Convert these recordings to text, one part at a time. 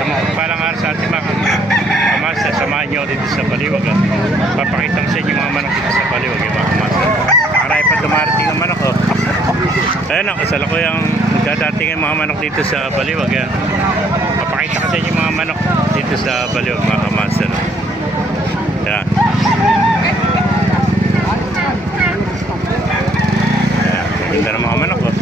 Isang palang araw sa ating mga kamasa. Samahan nyo dito sa Baliwag. Papakita ko sa inyo mga manok dito sa Baliwag, mga kamasa. Marami pa dumarating ang manok. Ayun na, kasala ko yung dadating ang mga manok dito sa Baliwag. Papakita ko sa inyo mga manok dito sa Baliwag, mga kamasa. Yan. Ganda ng mga manok.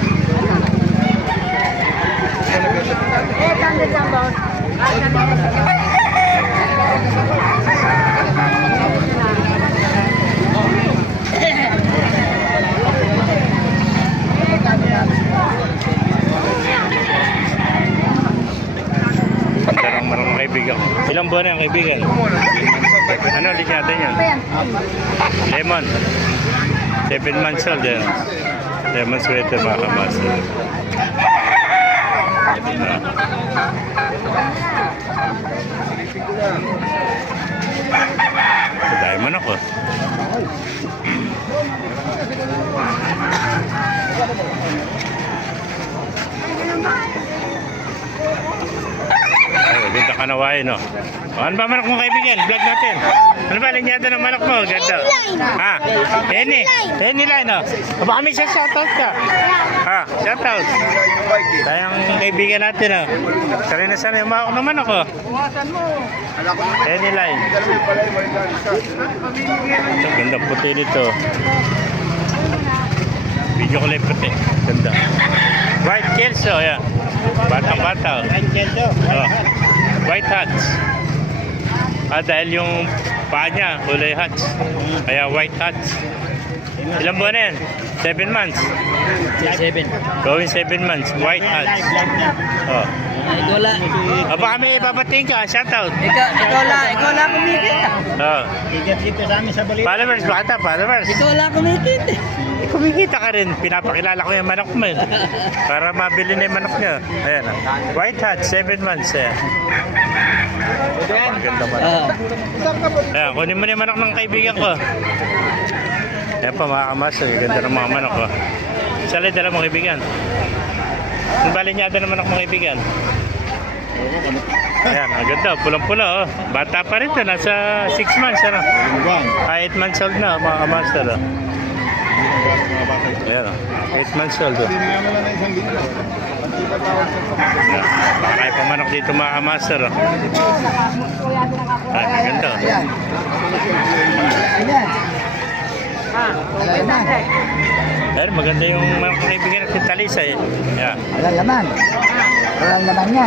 Marang kaibigan. Ilang buwan na yung kaibigan? Ano ulit natin yun? Lemon. 7 months old din. Lemon sweater mga kamasa. Dahil manok oh. Ganda ka nawain, no? Ano ba manok mo kaibigan? Vlog natin. Ano ba linyada ng manok mo? Ganda. Ha? Penny line, no? Baka may shoutout ka. Ha? Shoutout. Tayong kaibigan natin, no? Sarili na sana yung manok ng manok, oh. Penny line. Ito, ganda puti nito. Video ko lang puti. Ganda. White Kelso, yan. Batang-bata. Oh. White hats. Dahil yung paa niya, kulay hats. Kaya white hats. Ilang buwan na yan? 7 months? 7. Going 7 months. White hats. Oh. Ikaw lang. Baka may ipapating ka. Shoutout. Ikaw lang kumikita. Oh. Ikat dito sa amin sa Baliwag. Followers, bata, followers. Ikaw lang kumikita. Kumikita ka rin. Pinapakilala ko yung manok mo. Para mabili na yung manok niya. Ayan. White hat, 7 months. Ayan. Ganda manok. Ayan, kunin mo na yung manok ng kaibigan ko. Ayan pa mga kamas. Ganda ng mga manok ko. Sali, dala mo kaibigan. Ang balinyada ng manok mo kaibigan. Ayan, ang ganda. Pulang-pula oh. Bata pa rin to. Nasa 6 months. Ano? 8 months old na mga kamas. Ano? Ayan o, 8 months old o. Baka kayo pamanok dito mga kamaster o. Ay, ganda o. Ayan, maganda yung manok na ibigay natin talisa eh. Ayan. Walang laman. Walang laman yan.